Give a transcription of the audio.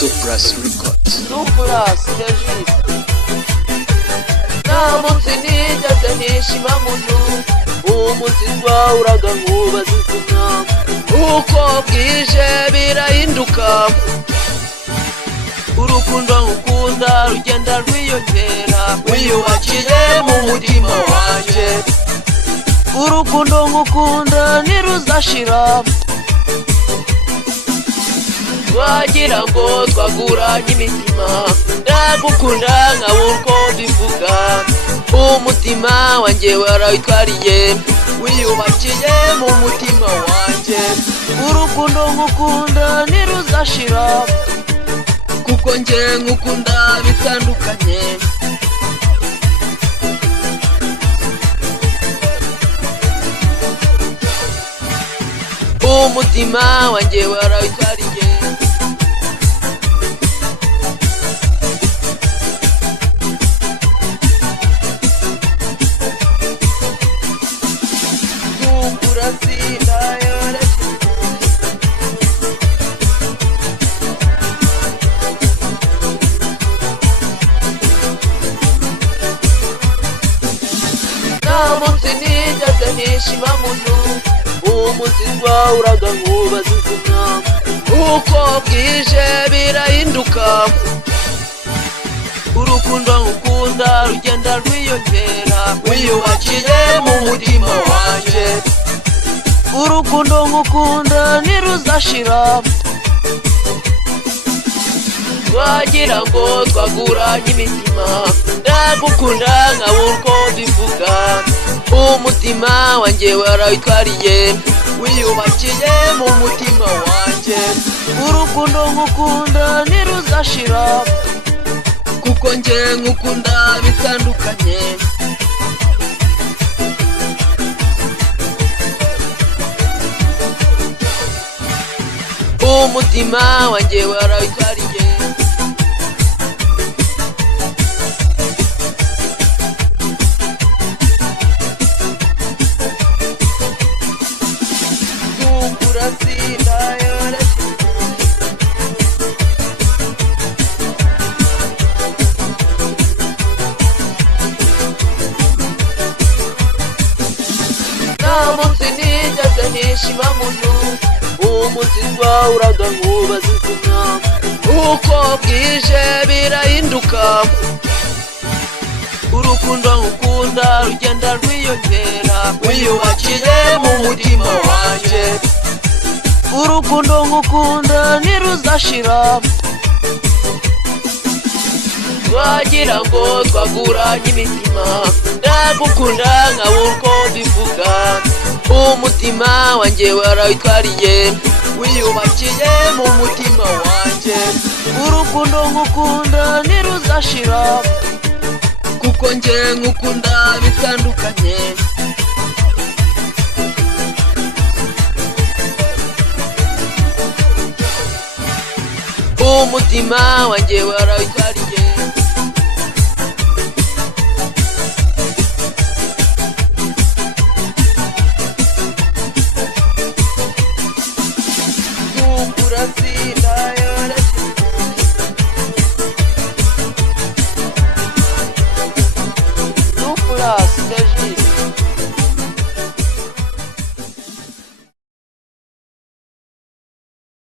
Supras Records. Supras Regis. Namunsi nigeze nishima muntu, umunsi twahuraga nkubaza izina, uko bwije birahinduka, urukundo nkukunda rugenda rwiyongera, wiyubakiye mu mutima wanje, urukundo nkukunda ntiruzashira, wagira ngo twaguranye imitima, ndagukunda nkabura uko mbivuga, umutima wanjye warawitwariye, wiyubakiye mu mutima wanjye, urukundo nkukunda ntiruzashira, kuko njye nkukunda bitandukanye, umutima wanjye warawitwariye, namunsi nigeze nishima muntu, umunsi twahuraga nkubaza izina, uko bwije birahinduka, urukundo nkukunda rugenda rwiyongera, wiyubakiye mu mutima wanje, urukundo nkukunda ntiruzashira, wagira ngo twaguranye imitima, ndagukunda nkabura uko mbivuga, umutima wanjye warawitwariye, wiyubakiye mu mutima wanjye, urukundo nkukunda ntiruzashira, kuko njye nkukunda bitandukanye, umutima wanjye warawitwariye, namunsi nigeze nishima muntu, umunsi twahuraga nkubaza izina, uko bwije birahinduka, urukundo nkukunda rugenda rwiyongera, wiyubakiye mu mutima wanje, urukundo nkukunda ntiruzashira, wagira ngo twaguranye imitima, ndagukunda nkabura uko mbivuga, umutima wanjye warawitwariye, wiyubakiye mu mutima wanjye, urukundo nkukunda ntiruzashira, kuko njye nkukunda bitandukanye, umutima wanjye warawitwariye, Supras